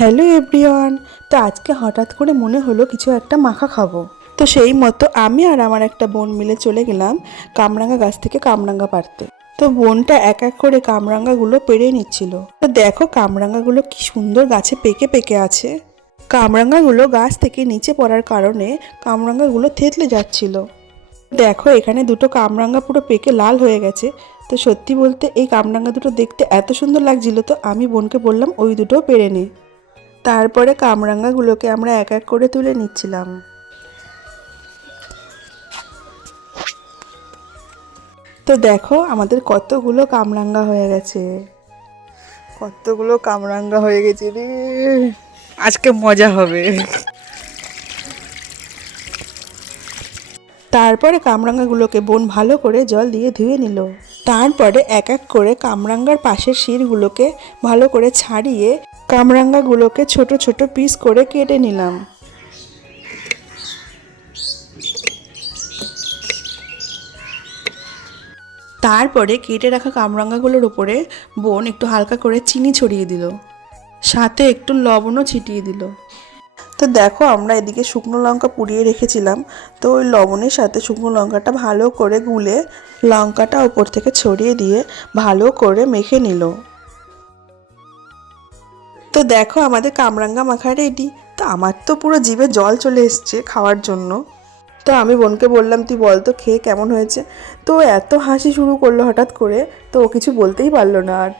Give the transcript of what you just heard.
Hello everyone. তো আজকে হঠাৎ করে মনে হলো কিছু একটা মাখা খাবো। তো সেই মতো আমি আর আমার একটা বোন মিলে চলে গেলাম কামরাঙা গাছ থেকে কামরাঙা পাড়তে। তো বোনটা এক এক করে কামরাঙাগুলো পেড়ে নিচ্ছিল। তো দেখো কামরাঙাগুলো কি সুন্দর গাছে পেকে পেকে আছে। কামরাঙাগুলো গাছ থেকে নিচে পড়ার কারণে কামরাঙাগুলো থেতলে যাচ্ছিল। দেখো এখানে দুটো কামরাঙা পুরো পেকে লাল হয়ে গেছে। তো সত্যি বলতে এই কামরাঙা দুটো দেখতে এত সুন্দর লাগছিল, তো আমি বোনকে বললাম ওই দুটো পেড়ে নে। তারপরে কামরাঙাগুলোকে আমরা এক এক করে তুলে নিচ্ছিলাম। তো দেখো আমাদের কতগুলো কামরাঙা হয়ে গেছে, কতগুলো কামরাঙা হয়ে গেছে রে, আজকে মজা হবে। তারপরে কামরাঙাগুলোকে বোন ভালো করে জল দিয়ে ধুয়ে নিল। তারপরে এক এক করে কামরাঙ্গার পাশের শিরগুলোকে ভালো করে ছাড়িয়ে কামরাঙ্গাগুলোকে ছোট ছোট পিস করে কেটে নিলাম। তারপরে কেটে রাখা কামরাঙ্গাগুলোর উপরে বোন একটু হালকা করে চিনি ছড়িয়ে দিল, সাথে একটু লবণও ছিটিয়ে দিল। তো দেখো আমরা এদিকে শুকনো লঙ্কা পুড়িয়ে রেখেছিলাম, তো ওই লবণের সাথে শুকনো লঙ্কাটা ভালো করে গুলে লঙ্কাটা ওপর থেকে ছড়িয়ে দিয়ে ভালো করে মেখে নিল। তো দেখো আমাদের কামরাঙ্গা মাখা রেডি। তো আমার তো পুরো জিভে জল চলে এসছে খাওয়ার জন্য। তো আমি বোনকে বললাম তুই বল তো খেয়ে কেমন হয়েছে। তো এত হাসি শুরু করলো হঠাৎ করে, তো ও কিছু বলতেই পারলো না আর।